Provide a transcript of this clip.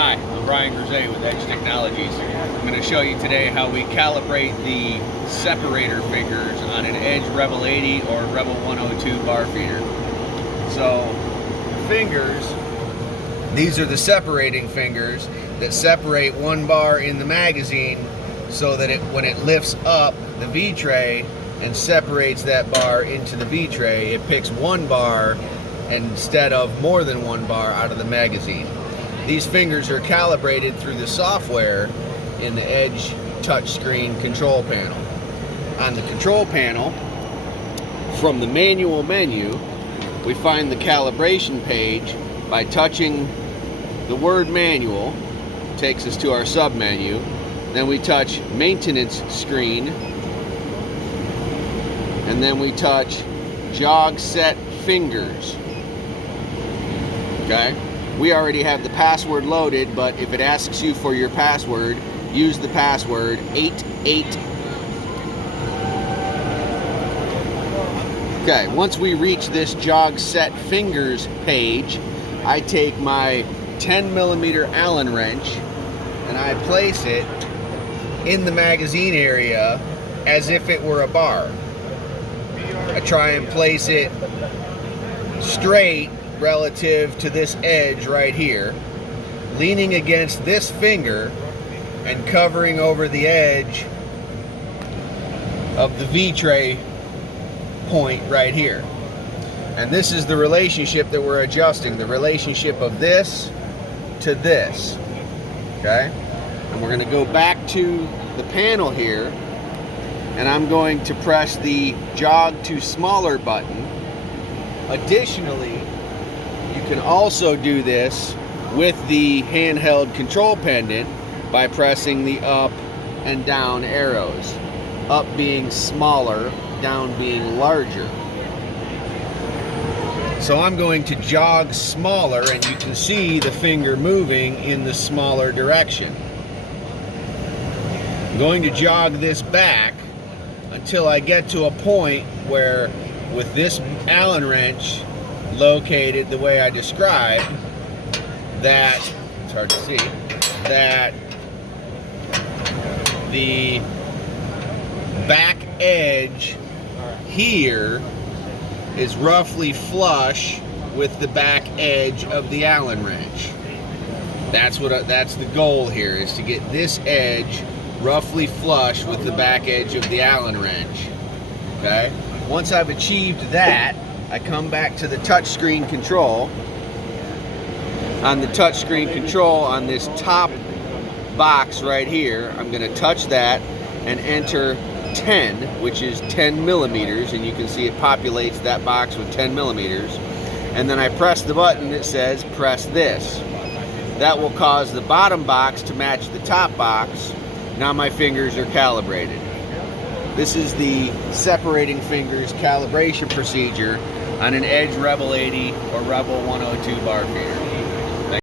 Hi, I'm Brian Grisey with Edge Technologies. I'm going to show you today how we calibrate the separator fingers on an Edge Rebel 80 or Rebel 102 bar feeder. So, the fingers, these are the separating fingers that separate one bar in the magazine so that when it lifts up the V-tray and separates that bar into the V-tray, it picks one bar instead of more than one bar out of the magazine. These fingers are calibrated through the software in the Edge touchscreen control panel. On the control panel, from the manual menu, we find the calibration page by touching the word manual, takes us to our sub-menu. Then we touch maintenance screen, and then we touch jog set fingers. Okay, we already have the password loaded, but if it asks you for your password, use the password 88. Okay, once we reach this jog set fingers page, I take my 10mm Allen wrench and I place it in the magazine area as if it were a bar. I try and place it straight relative to this edge right here, leaning against this finger and covering over the edge of the V-tray point right here. And this is the relationship that we're adjusting, the relationship of this to this. Okay? And we're going to go back to the panel here, and I'm going to press the jog to smaller button. Additionally, you can also do this with the handheld control pendant by pressing the up and down arrows. Up being smaller, down being larger. So I'm going to jog smaller, and you can see the finger moving in the smaller direction. I'm going to jog this back until I get to a point where, with this Allen wrench located the way I described, that, it's hard to see, that the back edge here is roughly flush with the back edge of the Allen wrench. That's the goal here, is to get this edge roughly flush with the back edge of the Allen wrench. Okay? Once I've achieved that, I come back to the touchscreen control. On the touchscreen control, on this top box right here, I'm going to touch that and enter 10, which is 10 millimeters, and you can see it populates that box with 10 millimeters. And then I press the button that says press this. That will cause the bottom box to match the top box. Now my fingers are calibrated. This is the separating fingers calibration procedure on an Edge Rebel 80 or Rebel 102 bar feeder.